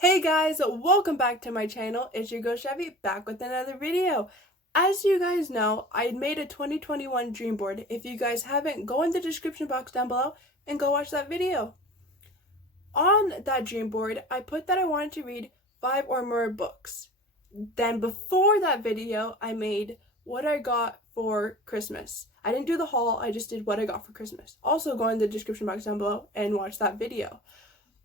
Hey guys, welcome back to my channel. It's your girl Chevy back with another video. As you guys know, I made a 2021 dream board. If you guys haven't, go in the description box down below and go watch that video. On that dream board, I put that I wanted to read 5 or more books. Then before that video, I made what I got for Christmas. I didn't do the haul, I just did what I got for Christmas. Also go in the description box down below and watch that video.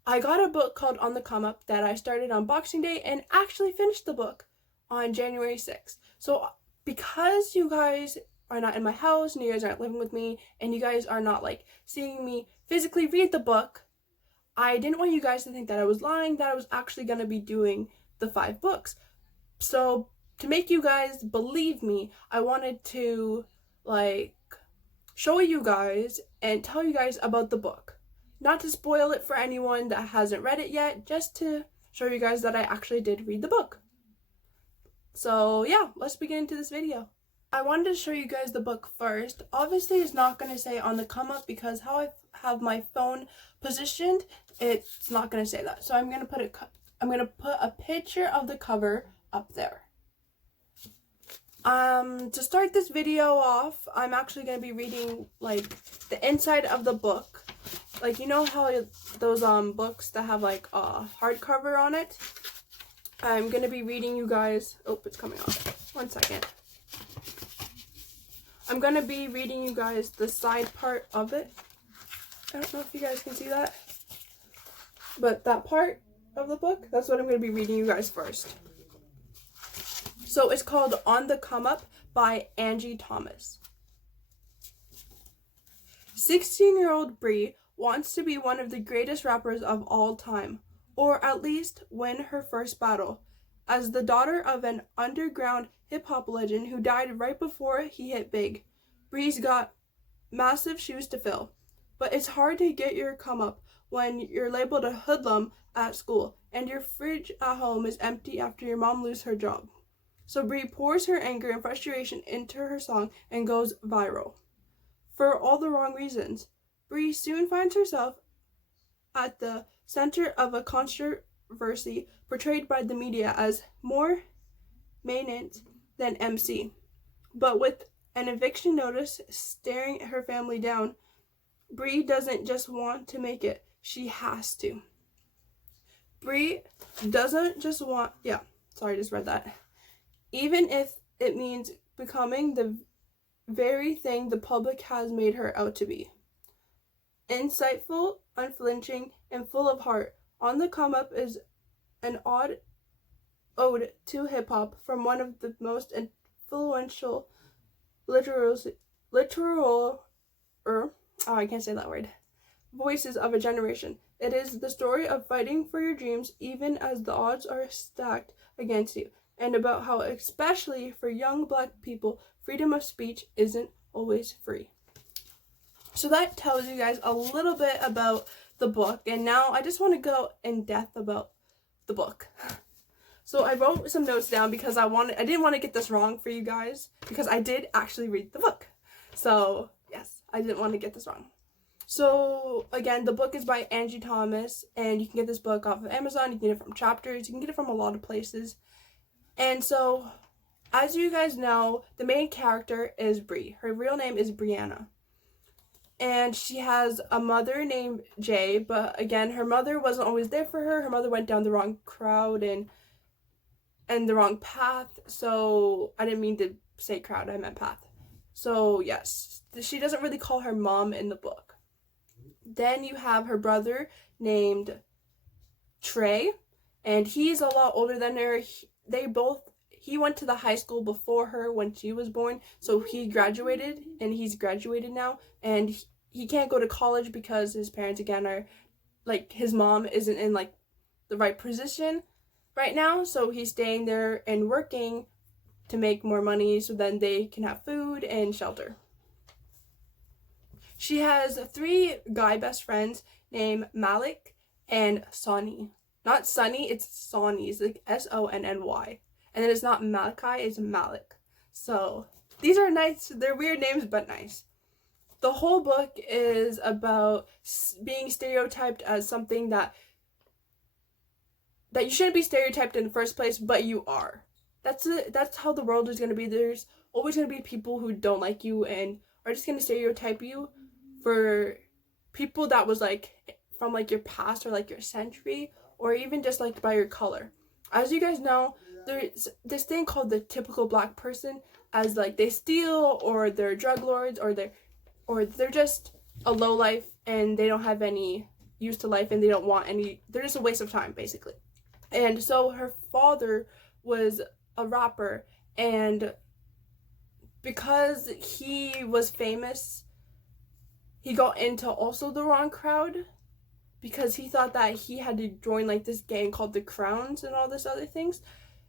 I got a book called On the Come Up that I started on Boxing Day and actually finished the book on January 6th. So because you guys are not in my house and you guys aren't living with me and you guys are not like seeing me physically read the book, I didn't want you guys to think that I was lying, that I was actually going to be doing the 5 books. So to make you guys believe me, I wanted to show you guys and tell you guys about the book. Not to spoil it for anyone that hasn't read it yet, just to show you guys that I actually did read the book. So yeah, let's begin into this video. I wanted to show you guys the book first. Obviously it's not going to say On the Come Up because how I have my phone positioned, it's not going to say that. So I'm going to put a picture of the cover up there. To start this video off, I'm actually going to be reading the inside of the book. You know how those books that have a hardcover on it? I'm going to be reading you guys, oh, it's coming off. 1 second. I'm going to be reading you guys the side part of it. I don't know if you guys can see that. But that part of the book, that's what I'm going to be reading you guys first. So it's called On the Come Up by Angie Thomas. 16-year-old Brie wants to be one of the greatest rappers of all time, or at least win her first battle. As the daughter of an underground hip-hop legend who died right before he hit big, Brie's got massive shoes to fill. But it's hard to get your come up when you're labeled a hoodlum at school and your fridge at home is empty after your mom loses her job. So Brie pours her anger and frustration into her song and goes viral. For all the wrong reasons, Brie soon finds herself at the center of a controversy portrayed by the media as more mainstream than MC. But with an eviction notice staring her family down, Brie doesn't just want to make it, she has to. Brie doesn't just want, I just read that. Even if it means becoming the very thing the public has made her out to be. Insightful, unflinching, and full of heart, On the Come Up is an odd ode to hip-hop from one of the most influential voices of a generation. It is the story of fighting for your dreams even as the odds are stacked against you, and about how, especially for young Black people, freedom of speech isn't always free. So that tells you guys a little bit about the book, and now I just want to go in depth about the book. So I wrote some notes down because I didn't want to get this wrong for you guys, because I did actually read the book. So yes, I didn't want to get this wrong. So again, the book is by Angie Thomas, and you can get this book off of Amazon, you can get it from Chapters, you can get it from a lot of places. And so, as you guys know, the main character is Brie. Her real name is Brianna. And she has a mother named Jay, but again, her mother wasn't always there for her. Her mother went down the wrong crowd and the wrong path. So, I didn't mean to say crowd, I meant path. So, yes, she doesn't really call her mom in the book. Then you have her brother named Trey, and he's a lot older than her. He went to the high school before her when she was born, so he graduated, and he's graduated now, and he can't go to college because his parents, again, are, his mom isn't in, the right position right now, so he's staying there and working to make more money so then they can have food and shelter. She has 3 guy best friends named Malik and Sonny. Not Sunny, it's Sonny. It's Sonny. And then it's not Malachi, it's Malik. So, these are nice. They're weird names, but nice. The whole book is about being stereotyped as something that that you shouldn't be stereotyped in the first place, but you are. That's how the world is going to be. There's always going to be people who don't like you and are just going to stereotype you for people that was like from like your past or like your century, or even just like by your color. As you guys know, there's this thing called the typical black person, as like they steal, or they're drug lords, or they're just a low life and they don't have any use to life and they don't want any, they're just a waste of time basically. And so her father was a rapper, and because he was famous, he got into also the wrong crowd, because he thought that he had to join like this gang called the Crowns and all this other things.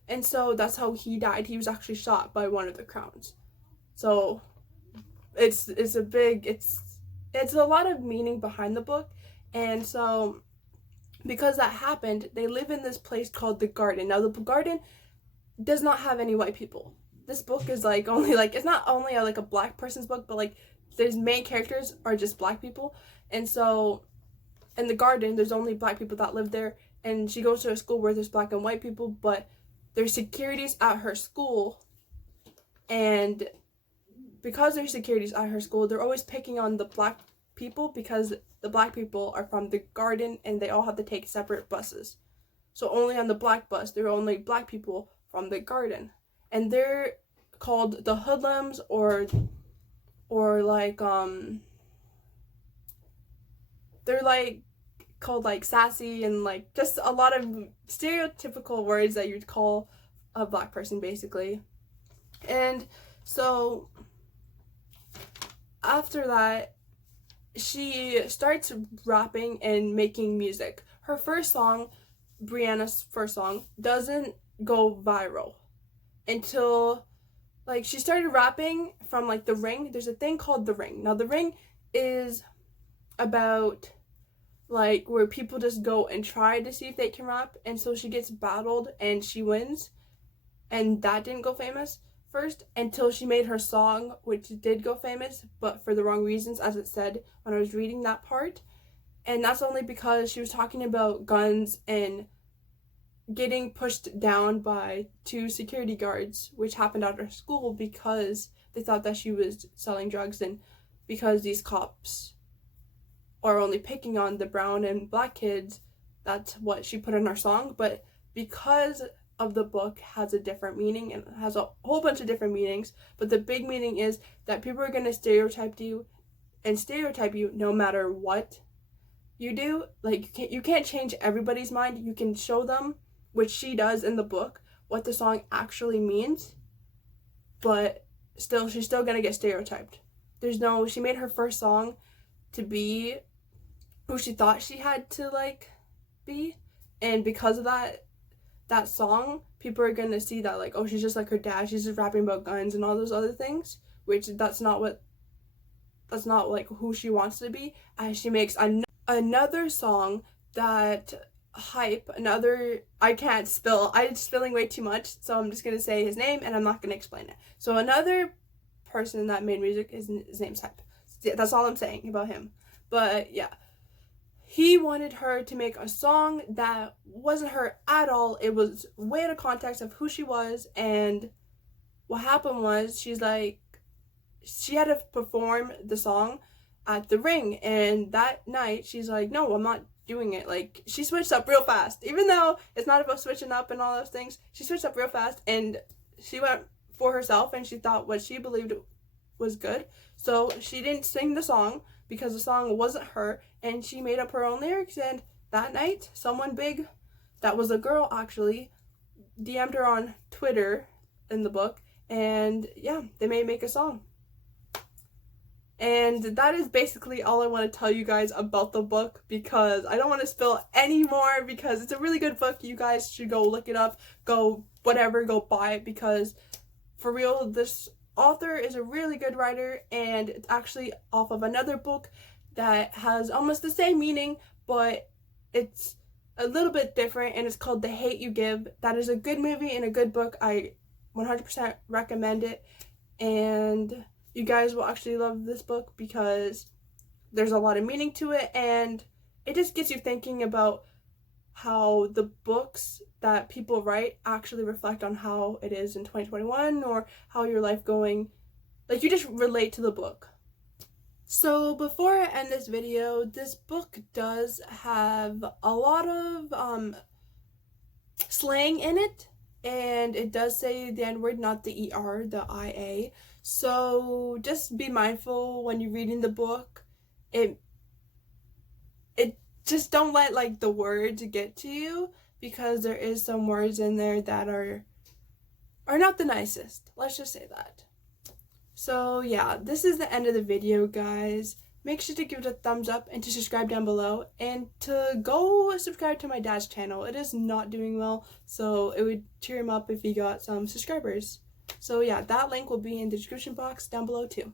And so that's how he died. He was actually shot by one of the Crowns. So it's a lot of meaning behind the book. And so because that happened, they live in this place called the Garden. Now the Garden does not have any white people. This book is like only like, it's not only like a black person's book, but like there's main characters are just black people. And so in the Garden, there's only black people that live there, and she goes to a school where there's black and white people, but there's securities at her school, and because there's securities at her school, they're always picking on the black people because the black people are from the Garden and they all have to take separate buses. So only on the black bus, there are only black people from the Garden, and they're called the hoodlums, or like they're like called like sassy, and like just a lot of stereotypical words that you'd call a black person basically. And so after that, she starts rapping and making music. Her first song, Brianna's first song, doesn't go viral until like she started rapping from like The Ring. There's a thing called The Ring. Now The Ring is about like where people just go and try to see if they can rap, and so she gets battled and she wins, and that didn't go famous first until she made her song, which did go famous, but for the wrong reasons, as it said when I was reading that part. And that's only because she was talking about guns and getting pushed down by 2 security guards, which happened at her school because they thought that she was selling drugs, and because these cops are only picking on the brown and black kids, that's what she put in her song. But because of the book has a different meaning and has a whole bunch of different meanings, but the big meaning is that people are going to stereotype you no matter what you do. Like you can't change everybody's mind. You can show them, which she does in the book, what the song actually means, but still she's still going to get stereotyped. She made her first song to be who she thought she had to like be, and because of that song, people are gonna see that like, oh, she's just like her dad, she's just rapping about guns and all those other things, which that's not like who she wants to be. As she makes another song that I can't spill, I'm spilling way too much, so I'm just gonna say his name and I'm not gonna explain it. So another person that made music, his name's Hype. That's all I'm saying about him. But yeah, he wanted her to make a song that wasn't her at all. It was way out of context of who she was. And what happened was she had to perform the song at the Ring, and that night she's like, no, I'm not doing it. Like, she switched up real fast, even though it's not about switching up and all those things. She switched up real fast and she went for herself, and she thought what she believed was good. So she didn't sing the song because the song wasn't her, and she made up her own lyrics. And that night, someone big, that was a girl actually, DM'd her on Twitter in the book, and yeah, they may make a song. And that is basically all I want to tell you guys about the book, because I don't want to spill any more, because it's a really good book. You guys should go look it up, go buy it, because for real, this author is a really good writer, and it's actually off of another book that has almost the same meaning, but it's a little bit different, and it's called The Hate You Give. That is a good movie and a good book. I 100% recommend it, and you guys will actually love this book because there's a lot of meaning to it, and it just gets you thinking about how the books that people write actually reflect on how it is in 2021 or how your life going. Like, you just relate to the book. So before I end this video, this book does have a lot of slang in it, and it does say the N-word, not the ER, the IA. So just be mindful when you're reading the book. It just don't let like the words get to you, because there is some words in there that are not the nicest. Let's just say that. So yeah, this is the end of the video, guys. Make sure to give it a thumbs up and to subscribe down below, and to go subscribe to my dad's channel. It is not doing well, so it would cheer him up if he got some subscribers. So yeah, that link will be in the description box down below too.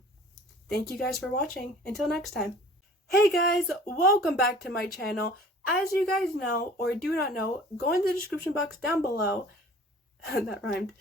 Thank you guys for watching. Until next time. Hey guys, welcome back to my channel. As you guys know or do not know, go in the description box down below. That rhymed.